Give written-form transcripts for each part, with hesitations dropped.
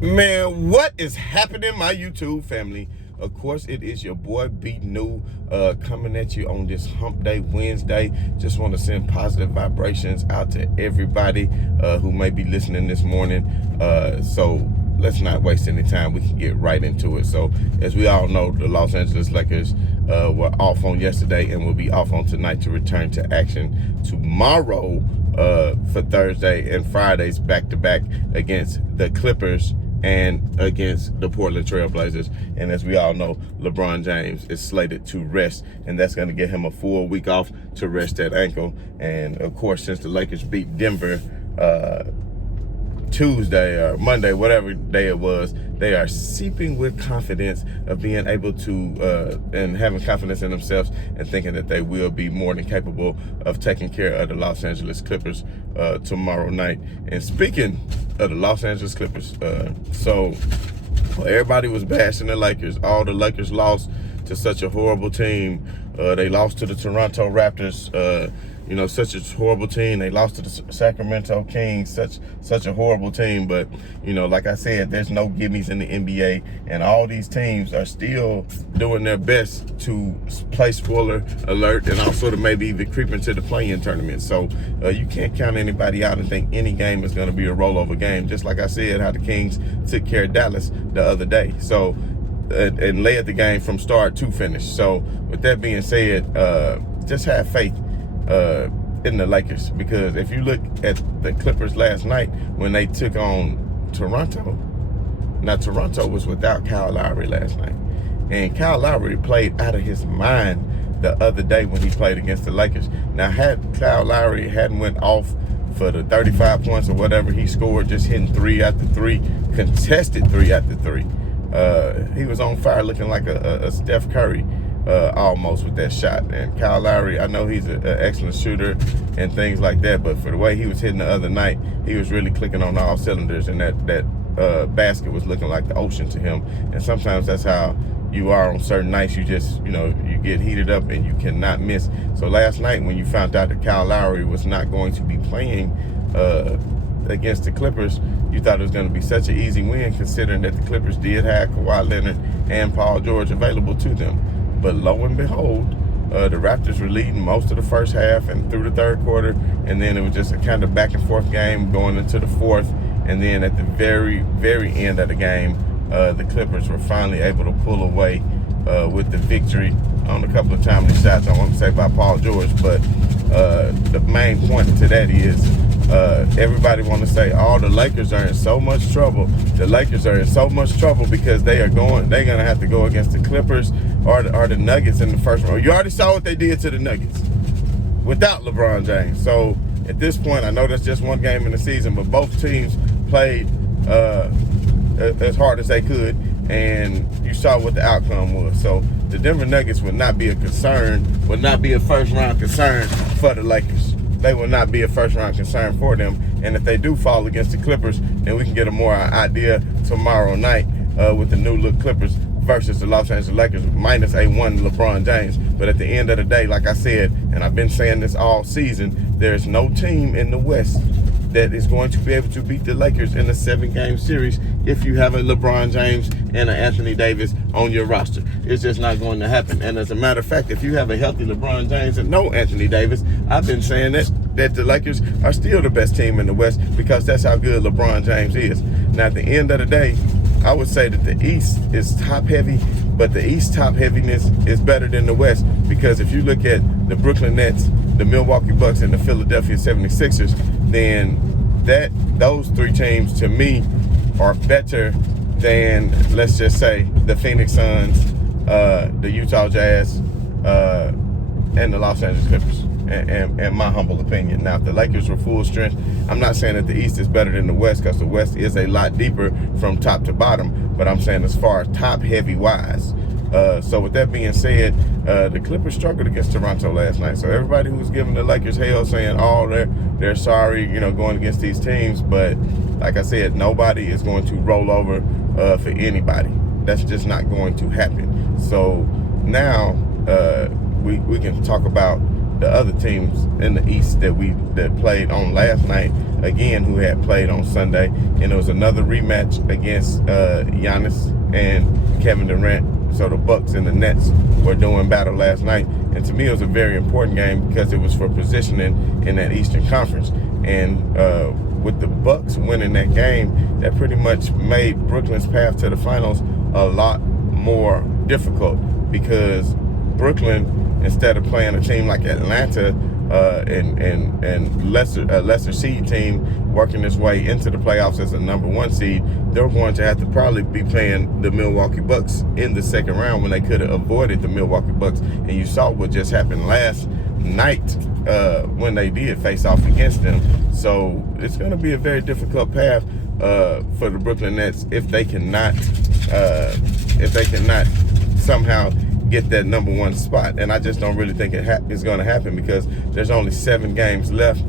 Man, what is happening, my YouTube family? Of course, it is your boy B New coming at you on this Hump Day Wednesday. Just want to send positive vibrations out to everybody who may be listening this morning. So let's not waste any time. We can get right into it. So as we all know, the Los Angeles Lakers were off on yesterday and will be off on tonight to return to action tomorrow for Thursday and Fridays back-to-back against the Clippers and against the Portland Trail Blazers. And as we all know, LeBron James is slated to rest, and that's going to give him a full week off to rest that ankle. And of course, since the Lakers beat Denver Tuesday or Monday, whatever day it was, they are seeping with confidence of being able to and having confidence in themselves and thinking that they will be more than capable of taking care of the Los Angeles Clippers tomorrow night. And speaking of the Los Angeles Clippers, so everybody was bashing the Lakers. All the Lakers lost to such a horrible team. They lost to the Toronto Raptors, such a horrible team. They lost to the Sacramento Kings, such a horrible team. But, like I said, there's no gimmies in the NBA, and all these teams are still doing their best to play spoiler alert and also to maybe even creep into the play-in tournament. So you can't count anybody out and think any game is going to be a rollover game, just like I said, how the Kings took care of Dallas the other day. So and led the game from start to finish. So with that being said, just have faith in the Lakers, because if you look at the Clippers last night when they took on Toronto, now Toronto was without Kyle Lowry last night, and Kyle Lowry played out of his mind the other day when he played against the Lakers. Now, had Kyle Lowry hadn't went off for the 35 points or whatever he scored, just hitting 3 after 3, contested 3 after 3, he was on fire, looking like a Steph Curry almost with that shot. And Kyle Lowry, I know he's an excellent shooter and things like that, but for the way he was hitting the other night, he was really clicking on all cylinders, and that basket was looking like the ocean to him. And sometimes that's how you are on certain nights. You just, you get heated up and you cannot miss. So last night when you found out that Kyle Lowry was not going to be playing against the Clippers, you thought it was going to be such an easy win, considering that the Clippers did have Kawhi Leonard and Paul George available to them. But lo and behold, the Raptors were leading most of the first half and through the third quarter, and then it was just a kind of back and forth game going into the fourth. And then at the very, very end of the game, the Clippers were finally able to pull away with the victory on a couple of timely shots, I want to say, by Paul George. But the main point to that is everybody want to say, the Lakers are in so much trouble. The Lakers are in so much trouble because they're going to have to go against the Clippers or the Nuggets in the first round. You already saw what they did to the Nuggets without LeBron James. So at this point, I know that's just one game in the season, but both teams played as hard as they could, and you saw what the outcome was. So the Denver Nuggets would not be a first-round concern for the Lakers. They will not be a first-round concern for them. And if they do fall against the Clippers, then we can get a more idea tomorrow night with the new-look Clippers versus the Los Angeles Lakers, minus -1 LeBron James. But at the end of the day, like I said, and I've been saying this all season, there's no team in the West that is going to be able to beat the Lakers in a 7-game series if you have a LeBron James and an Anthony Davis on your roster. It's just not going to happen. And as a matter of fact, if you have a healthy LeBron James and no Anthony Davis, I've been saying that the Lakers are still the best team in the West, because that's how good LeBron James is. Now, at the end of the day, I would say that the East is top-heavy, but the East top-heaviness is better than the West, because if you look at the Brooklyn Nets, the Milwaukee Bucks, and the Philadelphia 76ers, then those 3 teams, to me, are better than, let's just say, the Phoenix Suns, the Utah Jazz, and the Los Angeles Clippers, in my humble opinion. Now, if the Lakers were full strength, I'm not saying that the East is better than the West, because the West is a lot deeper from top to bottom, but I'm saying as far as top-heavy wise. So with that being said, the Clippers struggled against Toronto last night. So everybody who was giving the Lakers hell, saying, they're sorry, going against these teams. But like I said, nobody is going to roll over for anybody. That's just not going to happen. So now we can talk about the other teams in the East that played on last night, again, who had played on Sunday. And it was another rematch against Giannis and Kevin Durant. So the Bucks and the Nets were doing battle last night. And to me, it was a very important game because it was for positioning in that Eastern Conference. And with the Bucks winning that game, that pretty much made Brooklyn's path to the finals a lot more difficult, because Brooklyn, instead of playing a team like Atlanta and lesser seed team working its way into the playoffs as a number 1 seed, they're going to have to probably be playing the Milwaukee Bucks in the second round when they could have avoided the Milwaukee Bucks. And you saw what just happened last night when they did face off against them. So it's going to be a very difficult path for the Brooklyn Nets if they cannot somehow get that number 1 spot. And I just don't really think it's going to happen, because there's only 7 games left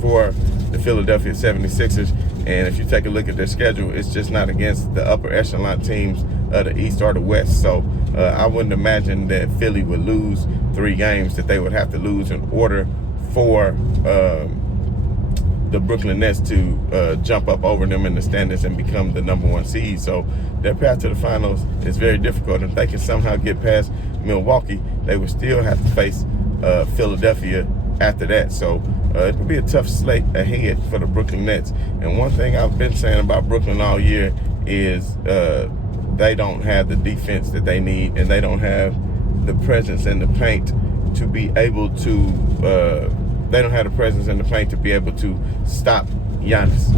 for the Philadelphia 76ers. And if you take a look at their schedule, it's just not against the upper echelon teams of the East or the West. So I wouldn't imagine that Philly would lose 3 games that they would have to lose in order for the Brooklyn Nets to jump up over them in the standings and become the number 1 seed. So their path to the finals is very difficult. If they can somehow get past Milwaukee, they would still have to face Philadelphia after that. So it would be a tough slate ahead for the Brooklyn Nets. And one thing I've been saying about Brooklyn all year is they don't have the defense that they need, and they don't have the presence in the paint to be able to stop Giannis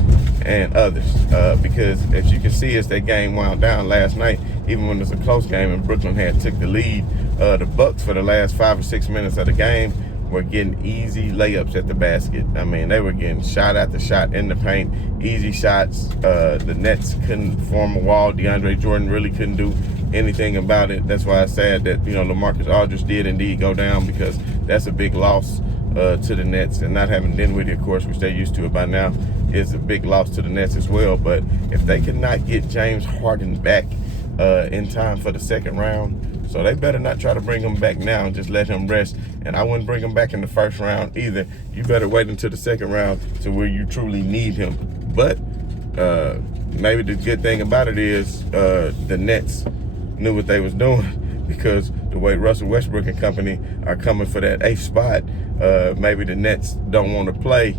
and others. Because as you can see, as that game wound down last night, even when it was a close game and Brooklyn had took the lead, the Bucks for the last 5 or 6 minutes of the game were getting easy layups at the basket. I mean, they were getting shot after shot in the paint, easy shots. The Nets couldn't form a wall. DeAndre Jordan really couldn't do anything about it. That's why I said that, LaMarcus Aldridge did indeed go down, because that's a big loss to the Nets. And not having Dinwiddie, of course, which they're used to it by now, is a big loss to the Nets as well. But if they cannot get James Harden back in time for the second round, so they better not try to bring him back now and just let him rest. And I wouldn't bring him back in the first round either. You better wait until the second round to where you truly need him. But maybe the good thing about it is the Nets knew what they was doing, because the way Russell Westbrook and company are coming for that 8th spot, maybe the Nets don't want to play.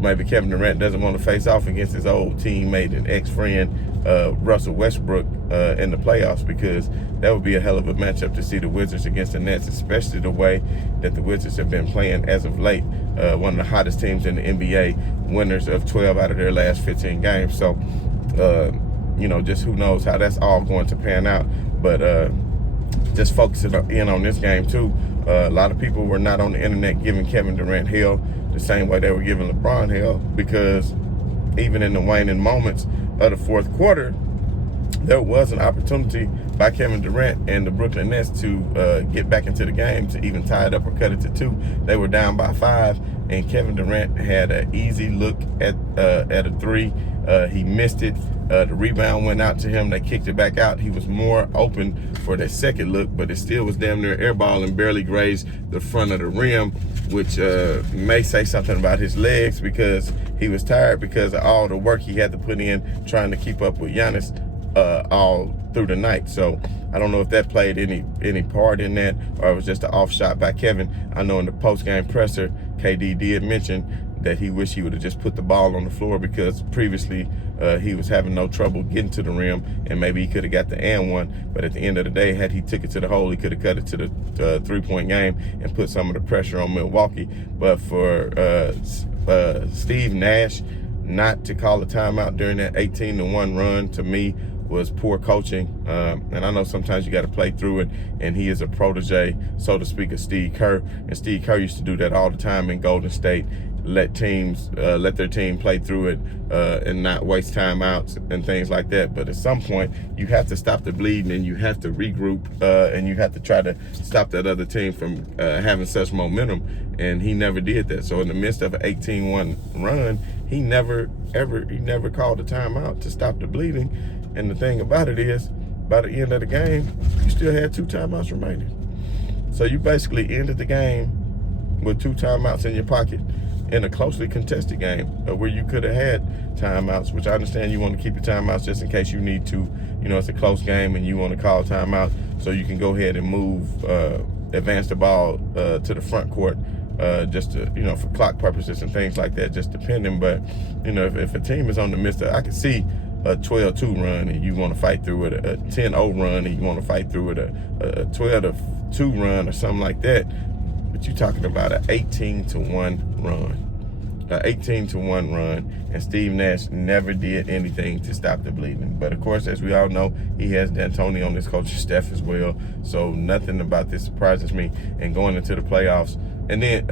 Maybe Kevin Durant doesn't want to face off against his old teammate and ex-friend Russell Westbrook in the playoffs, because that would be a hell of a matchup to see the Wizards against the Nets, especially the way that the Wizards have been playing as of late. One of the hottest teams in the NBA, winners of 12 out of their last 15 games. So, just who knows how that's all going to pan out. But just focusing in on this game too, a lot of people were not on the internet giving Kevin Durant hell the same way they were giving LeBron hell, because even in the waning moments of the fourth quarter, there was an opportunity by Kevin Durant and the Brooklyn Nets to get back into the game, to even tie it up or cut it to 2. They were down by 5, and Kevin Durant had an easy look at a 3. He missed it. The rebound went out to him. They kicked it back out. He was more open for that second look, but it still was damn near airball and barely grazed the front of the rim, which may say something about his legs, because he was tired because of all the work he had to put in trying to keep up with Giannis all through the night. So I don't know if that played any part in that, or it was just an off shot by Kevin. I know in the post-game presser, KD did mention that he wished he would have just put the ball on the floor, because previously he was having no trouble getting to the rim, and maybe he could have got the and one. But at the end of the day, had he took it to the hole, he could have cut it to the three-point game and put some of the pressure on Milwaukee. But for Steve Nash not to call a timeout during that 18-1 run, to me, was poor coaching. And I know sometimes you got to play through it, and he is a protege, so to speak, of Steve Kerr. And Steve Kerr used to do that all the time in Golden State. Let their team play through it and not waste timeouts and things like that. But at some point, you have to stop the bleeding, and you have to regroup, and you have to try to stop that other team from having such momentum. And he never did that. So in the midst of an 18-1 run, he never called a timeout to stop the bleeding. And the thing about it is, by the end of the game, you still had 2 timeouts remaining. So you basically ended the game with 2 timeouts in your pocket in a closely contested game where you could have had timeouts, which I understand you want to keep your timeouts just in case you need to. It's a close game and you want to call timeout so you can go ahead and move, advance the ball to the front court just to, for clock purposes and things like that, just depending. But, if a team is on the midst of, I can see a 12-2 run and you want to fight through it, a 10-0 run and you want to fight through it, a 12-2 run or something like that. But you're talking about an 18-1 run. An 18-1 run, and Steve Nash never did anything to stop the bleeding. But of course, as we all know, he has D'Antoni on his coaching staff as well, so nothing about this surprises me. And going into the playoffs, and then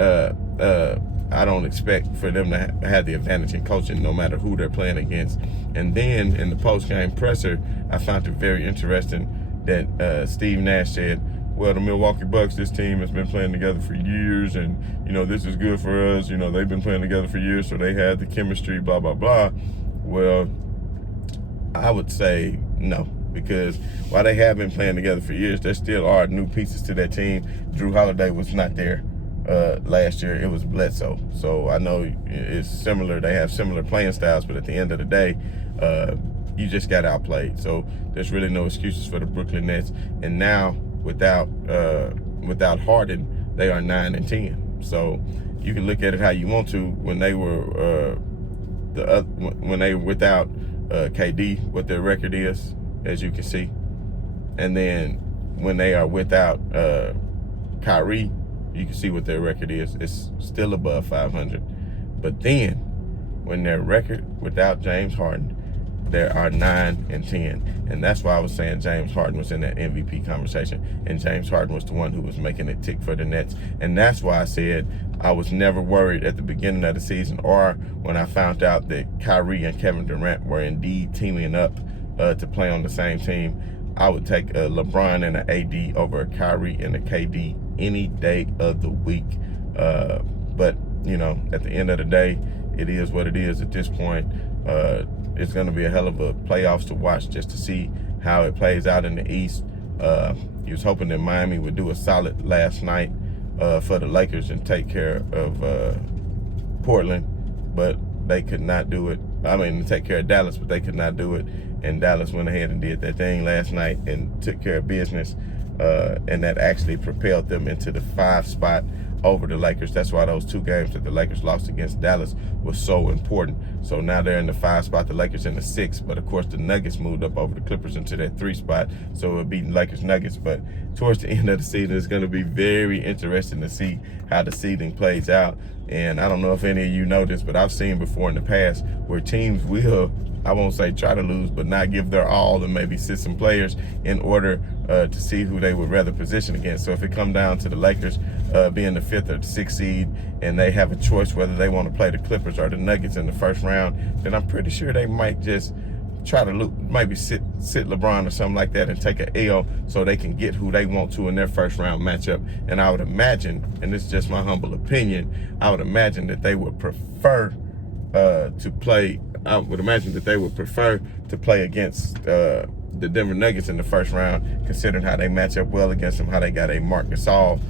I don't expect for them to have the advantage in coaching no matter who they're playing against. And then in the post-game presser, I found it very interesting that Steve Nash said, well, the Milwaukee Bucks, this team has been playing together for years, and, this is good for us. They've been playing together for years, so they had the chemistry, blah, blah, blah. Well, I would say no, because while they have been playing together for years, there still are new pieces to that team. Drew Holiday was not there last year. It was Bledsoe. So I know it's similar. They have similar playing styles, but at the end of the day, you just got outplayed. So there's really no excuses for the Brooklyn Nets. And now, without Harden, they are 9-10. So you can look at it how you want to. When they were without KD, what their record is, as you can see, and then when they are without Kyrie, you can see what their record is. It's still above 500. But then when their record without James Harden, there are 9-10. And that's why I was saying James Harden was in that MVP conversation. And James Harden was the one who was making it tick for the Nets. And that's why I said I was never worried at the beginning of the season, or when I found out that Kyrie and Kevin Durant were indeed teaming up to play on the same team. I would take a LeBron and an AD over a Kyrie and a KD any day of the week. But, at the end of the day, it is what it is at this point. It's going to be a hell of a playoffs to watch just to see how it plays out in the East. He was hoping that Miami would do a solid last night for the Lakers and take care of Portland, but they could not do it. Take care of Dallas, but they could not do it. And Dallas went ahead and did their thing last night and took care of business. And that actually propelled them into the 5 spot over the Lakers. That's why those 2 games that the Lakers lost against Dallas was so important. So now they're in the 5 spot, the Lakers in the 6. But of course the Nuggets moved up over the Clippers into that 3 spot. So it'll be Lakers Nuggets. But towards the end of the season, it's going to be very interesting to see how the seeding plays out. And I don't know if any of you know this, but I've seen before in the past where teams will, I won't say try to lose, but not give their all and maybe sit some players in order to see who they would rather position against. So if it come down to the Lakers being the 5th or the 6th seed and they have a choice whether they want to play the Clippers or the Nuggets in the first round, then I'm pretty sure they might just try to maybe sit LeBron or something like that and take an L so they can get who they want to in their first round matchup. And I would imagine, and this is just my humble opinion, I would imagine that they would prefer to play against the Denver Nuggets in the first round, considering how they match up well against them, how they got a Marc Gasol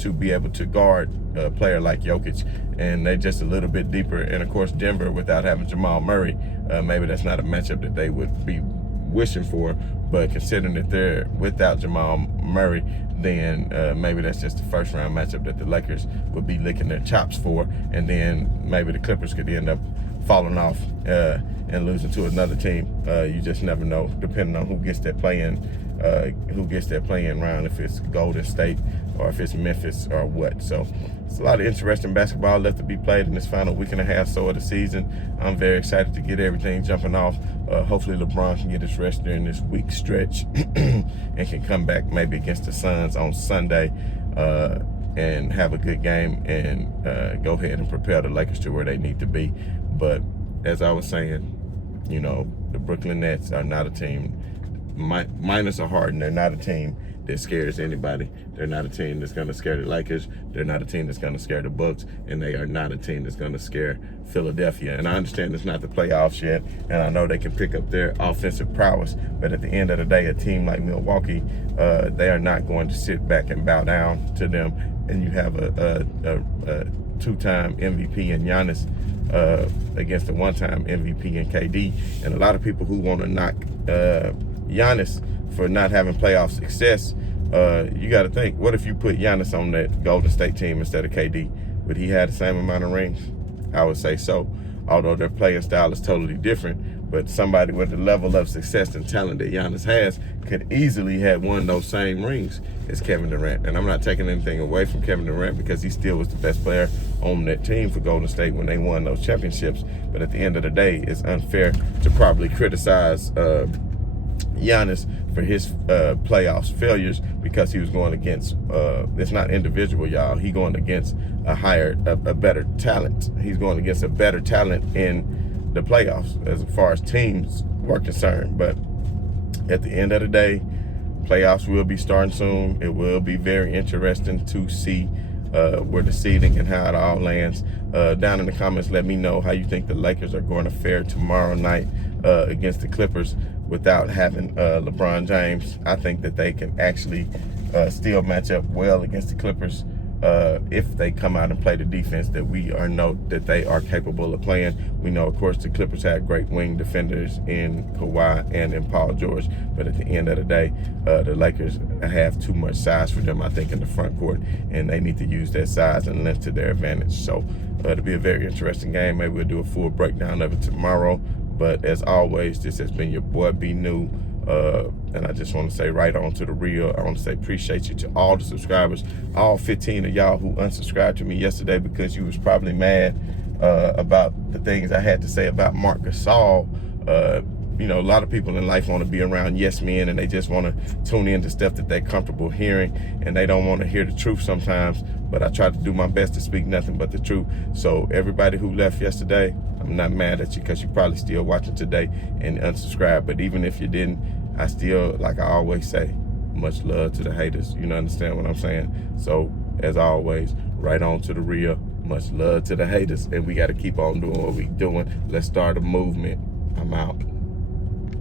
to be able to guard a player like Jokic, and they're just a little bit deeper. And of course, Denver, without having Jamal Murray, maybe that's not a matchup that they would be wishing for. But considering that they're without Jamal Murray, then maybe that's just the first round matchup that the Lakers would be licking their chops for, and then maybe the Clippers could end up falling off and losing to another team. You just never know, depending on who gets that play-in round, if it's Golden State or if it's Memphis or what. So it's a lot of interesting basketball left to be played in this final week and a half so of the season. I'm very excited to get everything jumping off. Hopefully LeBron can get his rest during this week stretch and can come back maybe against the Suns on Sunday and have a good game and go ahead and propel the Lakers to where they need to be. But as I was saying, the Brooklyn Nets are not a team minus a Harden, they're not a team that scares anybody. They're not a team that's going to scare the Lakers. They're not a team that's going to scare the Bucks, and they are not a team that's going to scare Philadelphia. And I understand it's not the playoffs yet, and I know they can pick up their offensive prowess, but at the end of the day, a team like Milwaukee, they are not going to sit back and bow down to them. And you have a two-time MVP in Giannis against a one-time MVP in KD, and a lot of people who want to knock Giannis for not having playoff success, you got to think, what if you put Giannis on that Golden State team instead of KD? Would he have the same amount of rings? I would say so, although their playing style is totally different. But somebody with the level of success and talent that Giannis has could easily have won those same rings as Kevin Durant. And I'm not taking anything away from Kevin Durant because he still was the best player on that team for Golden State when they won those championships. But at the end of the day, it's unfair to probably criticize Giannis for his playoffs failures because he was going against, it's not individual, y'all. He's going against a better talent. He's going against a better talent in the playoffs as far as teams were concerned. But at the end of the day, playoffs will be starting soon. It will be very interesting to see where the seeding and how it all lands. Down in the comments, let me know how you think the Lakers are going to fare tomorrow night against the Clippers without having LeBron James. I think that they can actually still match up well against the Clippers if they come out and play the defense that we know that they are capable of playing. We know, of course, the Clippers had great wing defenders in Kawhi and in Paul George, but at the end of the day, the Lakers have too much size for them, I think, in the front court, and they need to use that size and length to their advantage. So it'll be a very interesting game. Maybe we'll do a full breakdown of it tomorrow. But as always, this has been your boy B New. And I just want to say right on to the real. I want to say appreciate you to all the subscribers, all 15 of y'all who unsubscribed to me yesterday because you was probably mad about the things I had to say about Marc Gasol. You know, a lot of people in life want to be around yes men, and they just want to tune in to stuff that they're comfortable hearing, and they don't want to hear the truth sometimes. But I try to do my best to speak nothing but the truth. So everybody who left yesterday, I'm not mad at you because you're probably still watching today and unsubscribe. But even if you didn't, I still, like I always say, much love to the haters. You know, understand what I'm saying? So as always, right on to the real. Much love to the haters, and we got to keep on doing what we doing. Let's start a movement. I'm out.